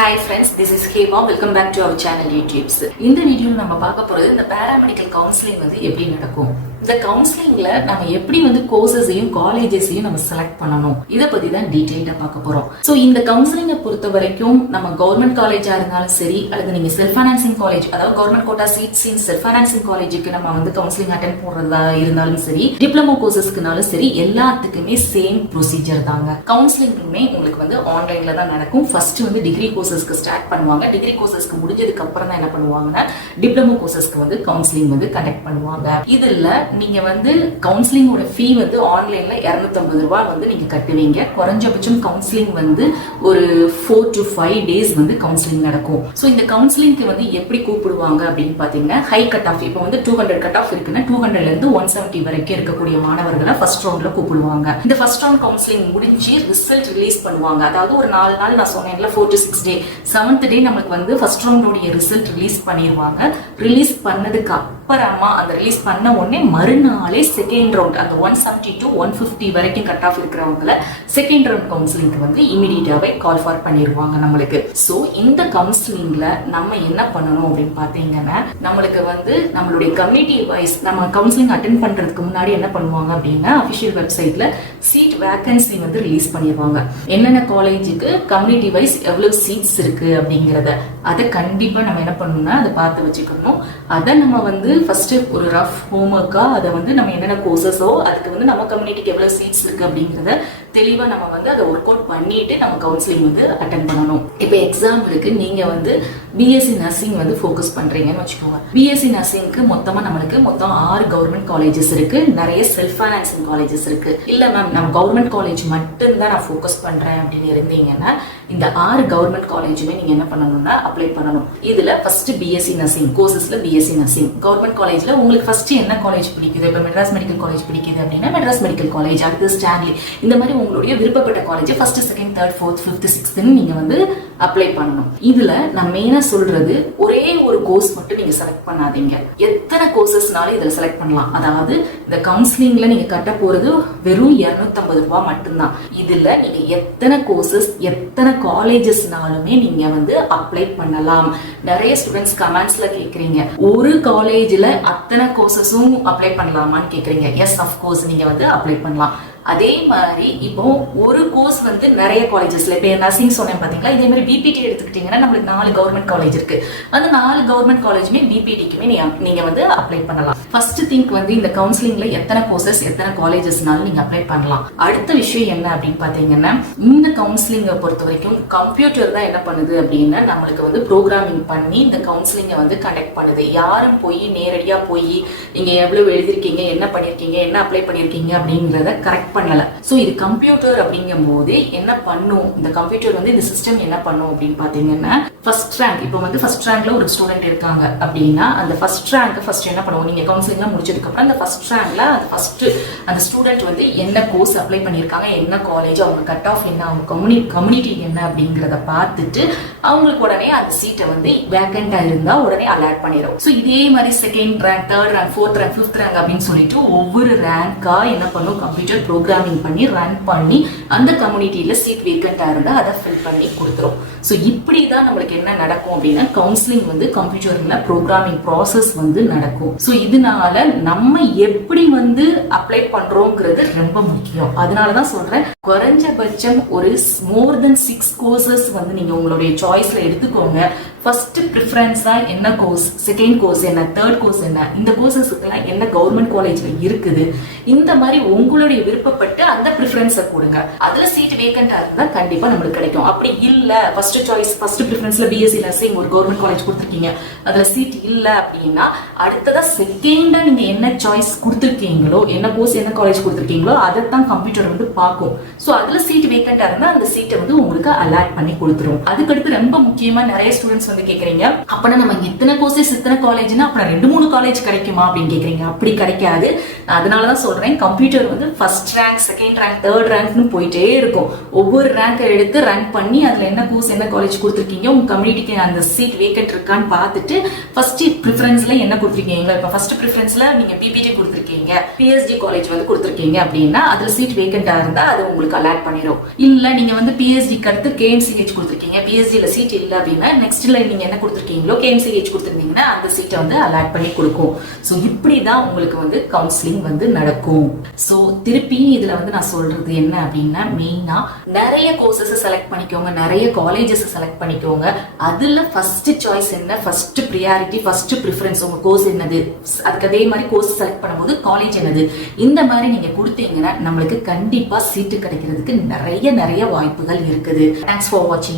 Hi friends, this is Hema. Welcome back to our channel utipz. இந்த வீடியோல நம்ம பார்க்க போறது இந்த paramedical counselling வந்து எப்படி நடக்கும். இந்த கவுன்சிலிங்ல நம்ம எப்படி வந்து கோர்சஸையும் காலேஜஸையும் நம்ம செலக்ட் பண்ணணும். இத பத்தி தான் டீடைலா பார்க்க போறோம். சோ இந்த கவுன்சிலிங்கை பொறுத்த வரைக்கும் நம்ம கவர்மெண்ட் காலேஜா இருந்தாலும் சரி அல்லது நீங்க செல்ஃப் ஃபைனான்சிங் காலேஜ் அதாவது government quota seats in self financing காலேஜுக்கு நம்ம வந்து கவுன்சிலிங் அட்டெண்ட் போடுறதா இருந்தாலும் சரி டிப்ளமோ கோர்சஸ்க்குனாலும் சரி எல்லாத்துக்குமே சேம் ப்ரொசீஜர் தாங்க. கவுன்சிலிங்குமே உங்களுக்கு வந்து ஆன்லைன்ல தான் நடக்கும். ஃபர்ஸ்ட் வந்து டிகிரி கோர்சஸ்க்கு ஸ்டார்ட் பண்ணுவாங்க. டிகிரி கோர்சஸ்க்கு முடிஞ்சதுக்கு அப்புறம் தான் என்ன பண்ணுவாங்கன்னா டிப்ளமோ கோர்சஸ்க்கு வந்து கவுன்சிலிங் வந்து கண்டக்ட் பண்ணுவாங்க. இதுல நீங்க வந்து கவுன்சிலிங்கோட ஃபீ வந்து ஆன்லைன்ல 250 ரூபாய் வந்து நீங்க கட்டுவீங்க. குறைஞ்சபட்சம் கவுன்சிலிங் வந்து ஒரு 4 to 5 days வந்து கவுன்சிலிங் நடக்கும். சோ இந்த கவுன்சிலிங்க்கு வந்து எப்படி கூப்பிடுவாங்க அப்படின்னு பாத்தீங்கன்னா ஹை கட் ஆஃப் இப்போ வந்து 200 கட் ஆஃப் இருக்குன்னா 200ல இருந்து 170 வரைக்கும் இருக்கக்கூடிய மாணவர்களை ஃபர்ஸ்ட் ரவுண்ட்ல கூப்பிடுவாங்க. இந்த ஃபர்ஸ்ட் ரவுண்ட் கவுன்சிலிங் முடிஞ்சு ரிசல்ட் ரிலீஸ் பண்ணுவாங்க. அதாவது ஒரு 4 நாள் நான் சொன்னேன்ல 4 to 6 days 7th day நமக்கு வந்து ஃபர்ஸ்ட் ரவுண்டோட ரிசல்ட் ரிலீஸ் பண்ணிடுவாங்க. ரிலீஸ் பண்ணதுக்கு அப்புறமா அந்த ரிலீஸ் பண்ண உடனே மறுநாளே செகண்ட் ரவுண்ட் அந்த 170 to 150 வரைக்கும் கட் ஆஃப் இருக்கிறவங்கள செகண்ட் ரவுண்ட் கவுன்சிலிங்க்கு வந்து இமிடியேட்டாவே கால் ஃபார் பண்ணிடுவாங்க நம்மளுக்கு. சோ இந்த கவுன்சிலிங்ல நம்ம என்ன பண்ணணும் அப்படின்னு பாத்தீங்கன்னா நம்மளுக்கு வந்து நம்மளுடைய கம்யூனிட்டி வைஸ் நம்ம கவுன்சிலிங் அட்டென்ட் பண்றதுக்கு முன்னாடி என்ன பண்ணுவாங்க அப்படின்னா அபிஷியல் வெப்சைட்ல சீட் வேகன்சி வந்து ரிலீஸ் பண்ணிடுவாங்க. என்னென்ன காலேஜுக்கு கம்யூனிட்டி வைஸ் எவ்வளவு சீட்ஸ் இருக்கு அப்படிங்கறத அதை கண்டிப்பா நம்ம என்ன பண்ணணும்னா அதை பார்த்து வச்சுக்கணும். அதை நம்ம வந்து ஃபர்ஸ்ட் ஒரு ரஃப் ஹோம்ஒர்க்கா அதை வந்து நம்ம என்னென்ன கோர்சஸோ அதுக்கு வந்து நம்ம கம்யூனிட்டிக்கு எவ்வளவு சீட்ஸ் இருக்கு அப்படிங்கறத தெளிவா நம்ம வந்து அதை ஒர்க் அவுட் பண்ணிட்டு நம்ம கவுன்சிலிங் வந்து அட்டென்ட் பண்ணணும். இப்போ எக்ஸாம்பிளுக்கு நீங்க வந்து பிஎஸ்சி நர்சிங் வந்து ஃபோக்கஸ் பண்றீங்கன்னு வச்சுக்கோங்க. பிஎஸ்சி நர்சிங்க்கு மொத்தமா நம்மளுக்கு மொத்தம் 6 கவர்மெண்ட் காலேஜஸ் இருக்கு, நிறைய செல்ஃப் ஃபைனான்சிங் காலேஜஸ் இருக்கு. இல்ல மேம் நம்ம கவர்மெண்ட் காலேஜ் மட்டும் தான் நான் ஃபோக்கஸ் பண்றேன் அப்படின்னு இருந்தீங்கன்னா இந்த 6 கவர்மெண்ட் காலேஜுமே நீங்க என்ன பண்ணணும்னா அப்ளை பண்ணணும். இதுல ஃபர்ஸ்ட் பிஎஸ்சி நர்சிங் கோர்சஸ்ல பிஎஸ்சி நர்சிங் கவர்மெண்ட் காலேஜ்ல உங்களுக்கு ஃபர்ஸ்ட் என்ன காலேஜ் பிடிக்குது, இப்போ மெட்ராஸ் மெடிக்கல் காலேஜ் பிடிக்குது அப்படின்னா மெட்ராஸ் மெடிக்கல் காலேஜ், அடுத்து ஸ்டான்லி, இந்த மாதிரி உங்களுடைய விருப்பப்பட்ட college first second third fourth fifth சிக்ஸ்த்னு நீங்க வந்து அப்ளை பண்ணணும். இதுல நான் மெயினா சொல்றது ஒரே ஒரு கோர்ஸ் மட்டும் நீங்க செலக்ட் பண்ணாதீங்க. எத்தனை கோர்சஸ்னாலும் இதுல செலக்ட் பண்ணலாம். அதாவது இந்த கவுன்சிலிங்ல நீங்க கட்ட போறது வெறும் 250 ரூபாய் மட்டும்தான். இதுல நீங்க எத்தனை கோர்சஸ் எத்தனை காலேஜஸ்னாலுமே நீங்க வந்து அப்ளை பண்ணலாம். நிறைய ஸ்டூடெண்ட்ஸ் கமெண்ட்ஸ்ல கேக்குறீங்க ஒரு காலேஜ்ல அத்தனை கோர்சஸும் அப்ளை பண்ணலாமான்னு கேக்குறீங்க. எஸ் அஃப்கோர்ஸ் நீங்க வந்து அப்ளை பண்ணலாம். அதே மாதிரி இப்போ ஒரு கோர்ஸ் வந்து நிறைய காலேஜஸ்ல இப்போ நர்சிங் சொன்னேன் பாத்தீங்களா, இதே மாதிரி பிபிடி எடுத்துக்கிட்டீங்கன்னா நம்மளுக்கு 4 கவர்மெண்ட் காலேஜ் இருக்கு. அந்த 4 கவர்மெண்ட் காலேஜுமே பிபிடிக்குமே நீங்க வந்து அப்ளை பண்ணலாம். ஃபர்ஸ்ட் திங்க் வந்து இந்த கவுன்சிலிங்ல எத்தனை கோர்சஸ் எத்தனை காலேஜஸ்னாலும் நீங்க அப்ளை பண்ணலாம். அடுத்த விஷயம் என்ன அப்படின்னு பாத்தீங்கன்னா இந்த கவுன்சிலிங்கை பொறுத்த வரைக்கும் கம்ப்யூட்டர் தான் என்ன பண்ணுது அப்படின்னா நம்மளுக்கு வந்து ப்ரோக்ராமிங் பண்ணி இந்த கவுன்சிலிங்கை வந்து கண்டக்ட் பண்ணுது. யாரும் போய் நேரடியா போய் நீங்க எவ்வளவு எழுதிருக்கீங்க, என்ன பண்ணிருக்கீங்க, என்ன அப்ளை பண்ணிருக்கீங்க அப்படிங்கறத கரெக்ட் பண்ணல. சோ இது கம்ப்யூட்டர் அப்படிங்கும் போது என்ன பண்ணும், இந்த கம்ப்யூட்டர் வந்து இந்த சிஸ்டம் என்ன பண்ணும் அப்படின்னு பாத்தீங்கன்னா ஃபர்ஸ்ட் ரேங்க் இப்போ வந்து ஃபர்ஸ்ட் ரேங்க்ல ஒரு ஸ்டூடெண்ட் இருக்காங்க அப்படின்னா அந்த ஃபர்ஸ்ட் ரேங்க் ஃபர்ஸ்ட் என்ன பண்ணுவோம், நீங்க கவுன்சிலிங்லாம் முடிச்சதுக்கு அப்புறம் அந்த ஃபர்ஸ்ட் ரேங்க்ல அந்த ஸ்டூடெண்ட் வந்து என்ன கோர்ஸ் அப்ளை பண்ணிருக்காங்க, என்ன காலேஜ், அவங்க கட் ஆஃப் என்ன, அவங்க கம்யூனிட்டி என்ன அப்படிங்கறத பார்த்துட்டு அவங்களுக்கு உடனே அந்த சீட்டை வந்து வேக்கண்டா இருந்தா உடனே அலாட் பண்ணிடும். சோ இதே மாதிரி second rank, third rank, fourth rank, fifth rank அப்படின்னு சொல்லிட்டு ஒவ்வொரு ரேங்கா என்ன பண்ணும் கம்ப்யூட்டர் ப்ரோக்ராமிங் பண்ணி ரன் பண்ணி அந்த கம்யூனிட்டியில சீட் வேக்கண்டா இருந்தா அதை ஃபில் பண்ணி கொடுத்துரும். சோ இப்படிதான் நம்மளுக்கு என்ன நடக்கும் அப்படின்னா கவுன்சிலிங் வந்து கம்ப்யூட்டர்ல ப்ரோக்ராமிங் ப்ராசஸ் வந்து நடக்கும். சோ இதனால நம்ம எப்படி வந்து அப்ளை பண்றோங்கிறது ரொம்ப முக்கியம். அதனாலதான் சொல்றேன் குறைஞ்சபட்சம் ஒரு மோர் தென் 6 கோர்சஸ் வந்து நீங்க உங்களுடைய சாய்ஸ்ல எடுத்துக்கோங்க. ஃபர்ஸ்ட் ப்ரிஃபரன்ஸா என்ன கோர்ஸ், செகண்ட் கோர்ஸ் என்ன, தேர்ட் கோர்ஸ் என்ன, இந்த கோர்சஸ்க்குலாம் என்ன கவர்மெண்ட் காலேஜ்ல இருக்குது, இந்த மாதிரி உங்களுடைய விருப்பப்பட்டு அந்த ப்ரிஃபரன்ஸை கொடுங்க. அதுல சீட் வேக்கண்டா இருந்தா கண்டிப்பா நம்மளுக்கு கிடைக்கும். அப்படி இல்ல ஃபர்ஸ்ட் சாய்ஸ் ஃபர்ஸ்ட் ப்ரிஃபரன்ஸ்ல பிஎஸ்சி நர்சிங் ஒரு கவர்மெண்ட் காலேஜ் கொடுத்துருக்கீங்க, அதுல சீட் இல்ல அப்படின்னா அடுத்ததா செகண்டா நீங்க என்ன சாய்ஸ் கொடுத்துருக்கீங்களோ, என்ன கோர்ஸ் என்ன காலேஜ் கொடுத்துருக்கீங்களோ அதைத்தான் கம்ப்யூட்டர் வந்து பார்க்கும். சோ அதுல சீட் வேக்கண்டா இருந்தா அந்த சீட்டை வந்து உங்களுக்கு அலாட் பண்ணி கொடுத்துரும். அதுக்கடுத்து ரொம்ப முக்கியமா நிறைய ஸ்டூடெண்ட்ஸ் வந்து வந்து கேக்குறீங்க, அப்பனா நம்ம இத்தனை கோர்சஸ் இத்தனை காலேஜ்னா அப்புறம் 2-3 காலேஜ் கிடைக்குமா அப்படின்னு கேக்குறீங்க. அப்படி கிடைக்காது. அதனாலதான் சொல்றேன், கம்ப்யூட்டர் வந்து first rank, second rank, third ரேங்க்னு போயிட்டே இருக்கும். ஒவ்வொரு ரேங்கை எடுத்து ரேங்க் பண்ணி அதுல என்ன கோர்ஸ் என்ன காலேஜ் கொடுத்துருக்கீங்க, உங்க கம்யூனிட்டிக்கு அந்த சீட் வேக்கன்ட் இருக்கான்னு பார்த்துட்டு ஃபர்ஸ்ட் ப்ரிஃபரன்ஸ்ல என்ன கொடுத்துருக்கீங்க. இப்ப ஃபர்ஸ்ட் ப்ரிஃபரன்ஸ்ல நீங்க பிபிடி கொடுத்துருக்கீங்க, பிஎஸ்டி காலேஜ் வந்து கொடுத்துருக்கீங்க அப்படின்னா அதுல சீட் வேக்கண்டா இருந்தா அது உங்களுக்கு அலாட் பண்ணிடும். இல்ல நீங்க வந்து பிஎஸ்டிக்கு அடுத்து கேஎம்சிஹெச் கொடுத்துருக்கீங்க, பிஎஸ்டில சீட் இல்ல அப்படின்னா நெக்ஸ்ட்ல நீங்க என்ன கொடுத்துருக்கீங்களோ கேஎம்சிஹெச் கொடுத்துருந்தீங்கன்னா அந்த சீட்டை வந்து அலாட் பண்ணி கொடுக்கும். ஸோ இப்படிதான் உங்களுக்கு வந்து கவுன்சிலிங் வந்து நடக்கும். ஸோ திருப்பி இதுல வந்து நான் சொல்றது என்ன அப்படின்னா, மெயினா நிறைய கோர்சஸ் செலக்ட் பண்ணிக்கோங்க, நிறைய காலேஜஸ் செலக்ட் பண்ணிக்கோங்க. அதுல ஃபர்ஸ்ட் சாய்ஸ் என்ன, ஃபர்ஸ்ட் ப்ரியாரிட்டி, ஃபர்ஸ்ட் ப்ரிஃபரன்ஸ் உங்க கோர்ஸ் என்னது, அதுக்கு அதே மாதிரி கோர்ஸ் செலக்ட் பண்ணும்போது காலேஜ் என்னது, இந்த மாதிரி நீங்க கொடுத்தீங்கன்னா நம்மளுக்கு கண்டிப்பா சீட்டு கிடைக்கிறதுக்கு நிறைய வாய்ப்புகள் இருக்குது. தேங்க்ஸ் ஃபார் வாட்சிங்.